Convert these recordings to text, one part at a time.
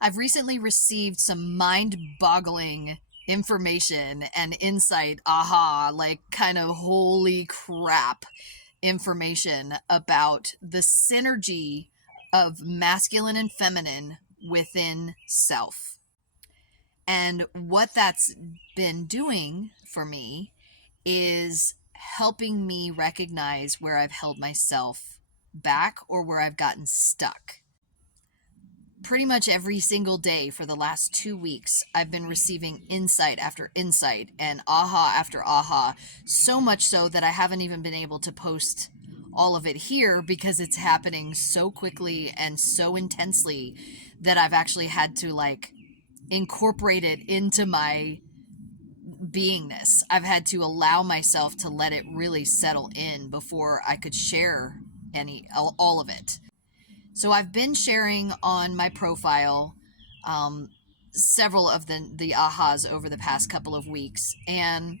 I've recently received some mind-boggling information and insight, like kind of holy crap information about the synergy of masculine and feminine within self. And what that's been doing for me is helping me recognize where I've held myself back or where I've gotten stuck. Pretty much every single day for the last 2 weeks, I've been receiving insight after insight and aha after aha, so much so that I haven't even been able to post all of it here because it's happening so quickly and so intensely that I've actually had to incorporate it into my beingness. I've had to allow myself to let it really settle in before I could share all of it. So I've been sharing on my profile several of the ahas over the past couple of weeks. And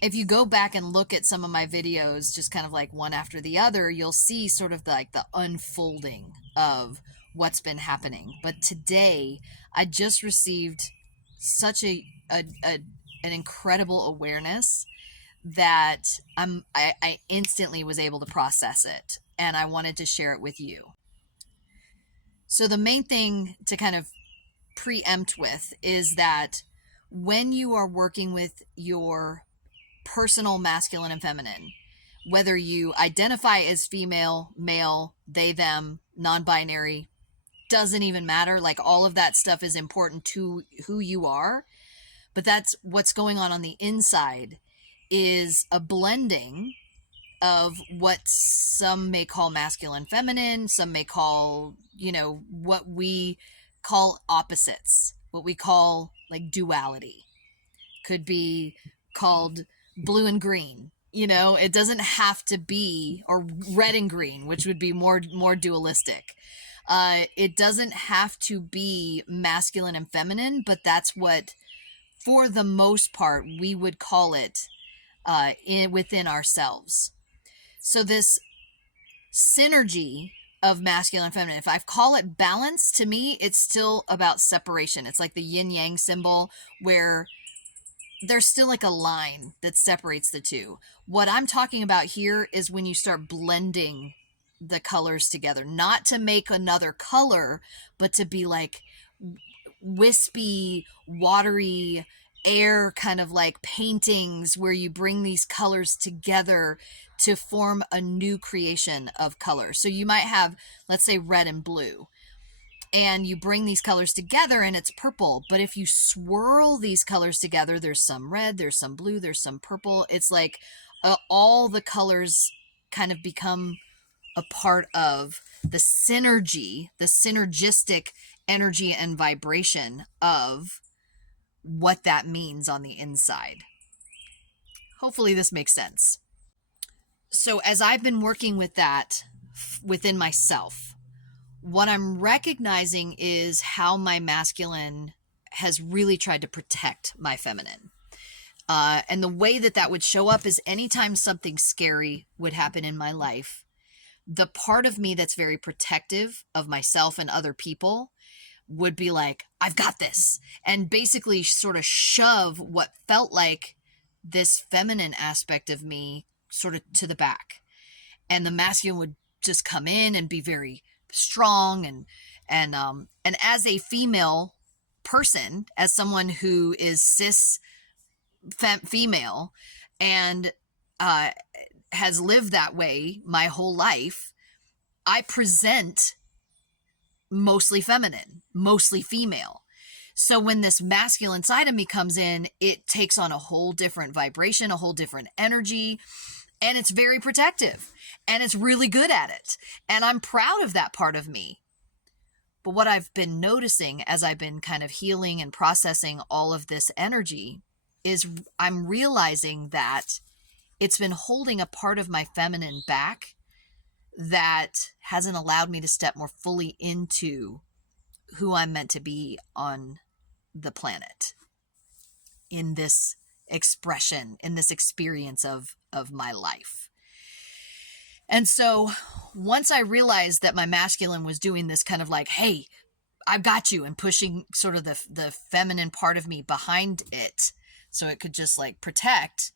if you go back and look at some of my videos, just kind of like one after the other, you'll see sort of the unfolding of what's been happening. But today, I just received such an incredible awareness that I instantly was able to process it. And I wanted to share it with you. So the main thing to kind of preempt with is that when you are working with your personal masculine and feminine, whether you identify as female, male, they, them, non-binary, doesn't even matter. All of that stuff is important to who you are. But that's what's going on the inside is a blending of what some may call masculine, feminine, some may call, what we call opposites, what we call duality. Could be called blue and green. It doesn't have to be, or red and green, which would be more dualistic. It doesn't have to be masculine and feminine, but that's what, for the most part, we would call it within ourselves. So this synergy of masculine and feminine, if I call it balance, to me, it's still about separation. It's like the yin yang symbol where there's still a line that separates the two. What I'm talking about here is when you start blending the colors together, not to make another color, but to be wispy, watery, air kind of paintings where you bring these colors together to form a new creation of color. So you might have, let's say, red and blue, and you bring these colors together and it's purple. But if you swirl these colors together, there's some red, there's some blue, there's some purple. It's all the colors kind of become a part of the synergy, the synergistic energy and vibration of what that means on the inside. Hopefully this makes sense. So as I've been working with that within myself, what I'm recognizing is how my masculine has really tried to protect my feminine. And the way that would show up is anytime something scary would happen in my life, the part of me that's very protective of myself and other people would be I've got this, and basically sort of shove what felt like this feminine aspect of me sort of to the back. And the masculine would just come in and be very strong. And as a female person, as someone who is cis female and has lived that way my whole life, I present mostly feminine, mostly female. So when this masculine side of me comes in, it takes on a whole different vibration, a whole different energy, and it's very protective, and it's really good at it. And I'm proud of that part of me. But what I've been noticing as I've been kind of healing and processing all of this energy is I'm realizing that it's been holding a part of my feminine back that hasn't allowed me to step more fully into who I'm meant to be on the planet in this expression, in this experience of my life. And so once I realized that my masculine was doing this kind of hey, I've got you, and pushing sort of the feminine part of me behind it so it could just like protect,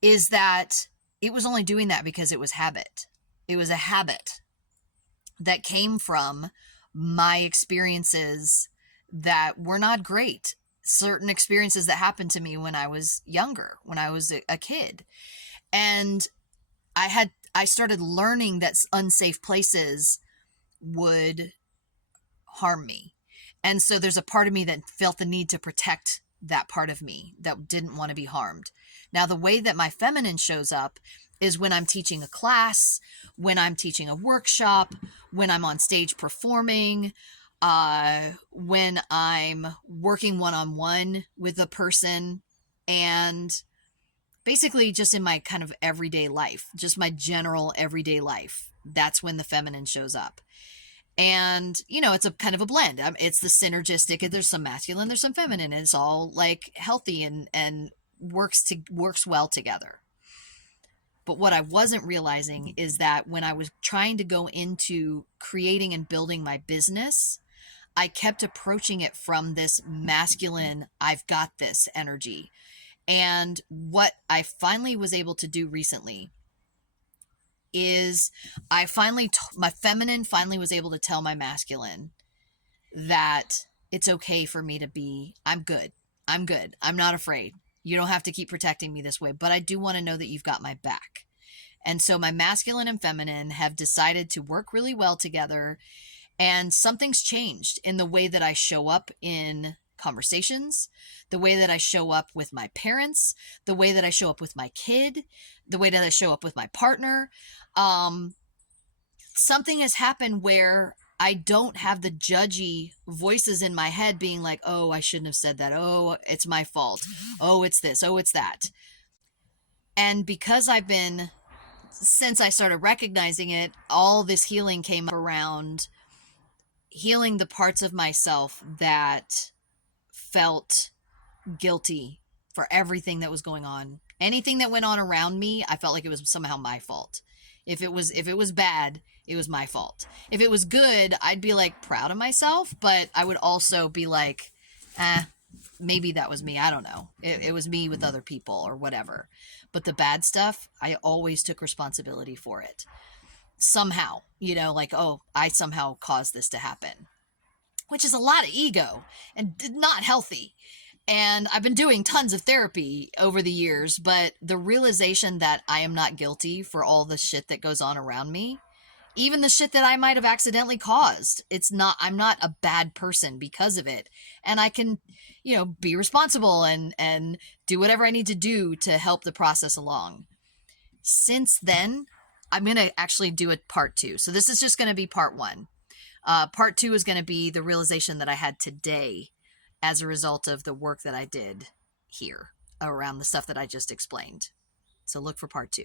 is that it was only doing that because it was habit. It was a habit that came from my experiences that were not great. Certain experiences that happened to me when I was younger, when I was a kid. And I started learning that unsafe places would harm me. And so there's a part of me that felt the need to protect that part of me that didn't want to be harmed. Now, the way that my feminine shows up is when I'm teaching a class, when I'm teaching a workshop, when I'm on stage performing, when I'm working one-on-one with a person, and basically just in my kind of everyday life, just my general everyday life. That's when the feminine shows up. And, you know, it's a kind of a blend. It's the synergistic. There's some masculine, there's some feminine. And it's all like healthy and works well together. But what I wasn't realizing is that when I was trying to go into creating and building my business, I kept approaching it from this masculine, I've got this energy. And what I finally was able to do recently is my feminine finally was able to tell my masculine that it's okay for me to be, I'm good. I'm not afraid. You don't have to keep protecting me this way, but I do want to know that you've got my back. And so my masculine and feminine have decided to work really well together, and something's changed in the way that I show up in conversations, the way that I show up with my parents, the way that I show up with my kid, the way that I show up with my partner. Something has happened where I don't have the judgy voices in my head being like, oh, I shouldn't have said that. Oh, it's my fault. Oh, it's this. Oh, it's that. And because since I started recognizing it, all this healing came around healing the parts of myself that felt guilty for everything that was going on. Anything that went on around me, I felt like it was somehow my fault. If it was bad, it was my fault. If it was good, I'd be like proud of myself, but I would also be like, maybe that was me. I don't know. It was me with other people or whatever. But the bad stuff, I always took responsibility for it. Somehow, you know, like, oh, I somehow caused this to happen, which is a lot of ego and not healthy. And I've been doing tons of therapy over the years, but the realization that I am not guilty for all the shit that goes on around me, even the shit that I might have accidentally caused, I'm not a bad person because of it. And I can, you know, be responsible and do whatever I need to do to help the process along. Since then, I'm going to actually do a part 2. So this is just going to be part 1. Part 2 is going to be the realization that I had today as a result of the work that I did here around the stuff that I just explained. So look for part 2.